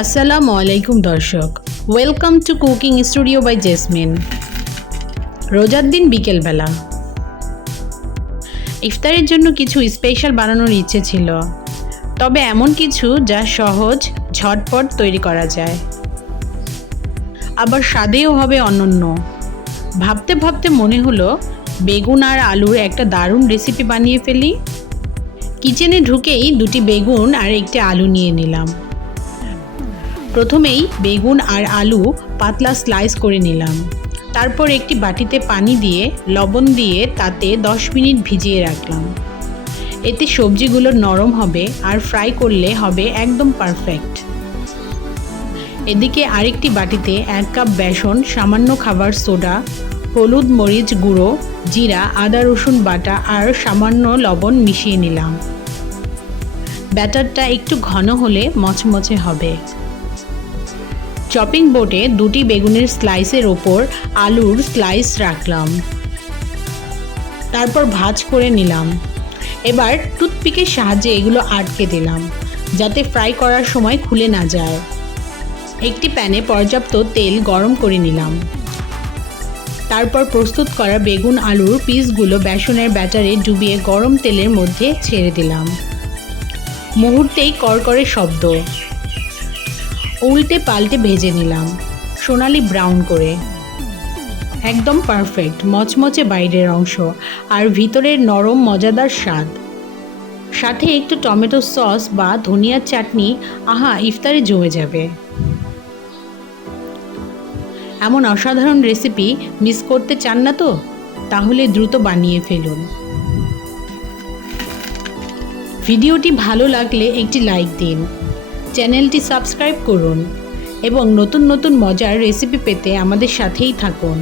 আসসালামু আলাইকুম দর্শক। Welcome to cooking studio by Jasmine রোজার দিন বিকেলবেলা ইফতারের জন্য কিছু স্পেশাল বানানোর ইচ্ছে ছিল। তবে এমন কিছু যা সহজ, ঝটপট তৈরি করা যায়। আবার স্বাদেও হবে অনন্য। ভাবতে ভাবতে মনে হলো, বেগুন আর আলুর একটা দারুণ রেসিপি বানিয়ে ফেলি। কিচেনে ঢুকেই দুটি বেগুন আর একটি আলু নিয়ে নিলাম। প্রথমেই বেগুন আর আলু পাতলা স্লাইস করে নিলাম। তারপর একটি বাটিতে পানি দিয়ে, লবণ দিয়ে তাতে 10 মিনিট ভিজিয়ে রাখলাম। এতে সবজিগুলো নরম হবে আর ফ্রাই করলে হবে একদম পারফেক্ট। এদিকে আরেকটি বাটিতে এক কাপ বেসন, সামান্য খাবার সোডা, হলুদ মরিচ গুঁড়ো, জিরা, আদা, রসুন বাটা আর সামান্য লবণ মিশিয়ে নিলাম। ব্যাটারটা একটু ঘন হলে মচমচে হবে। চপিং বোর্ডে দুটি বেগুনের স্লাইসের ওপর আলুর স্লাইস রাখলাম। তারপর ভাজ করে নিলাম। এবার টুথপিকের সাহায্যে এগুলো আটকে দিলাম, যাতে ফ্রাই করার সময় খুলে না যায়। একটি প্যানে পর্যাপ্ত তেল গরম করে নিলাম। তারপর প্রস্তুত করা বেগুন আলুর পিসগুলো বেসনের ব্যাটারে ডুবিয়ে গরম তেলের মধ্যে ছেড়ে দিলাম। মুহূর্তেই করকরে শব্দ। উল্টে পাল্টে ভেজে নিলাম। সোনালি ব্রাউন করে। একদম পারফেক্ট মচমচে বাইরের অংশ আর ভিতরের নরম, মজাদার স্বাদ। সাথে একটু টমেটো সস বা ধনিয়ার চাটনি, আহা, ইফতারে জমে যাবে। এমন অসাধারণ রেসিপি মিস করতে চান না তো? তাহলে দ্রুত বানিয়ে ফেলুন। ভিডিওটি ভালো লাগলে একটি লাইক দিন। চ্যানেলটি সাবস্ক্রাইব করুন এবং নতুন নতুন মজার রেসিপি পেতে আমাদের সাথেই থাকুন।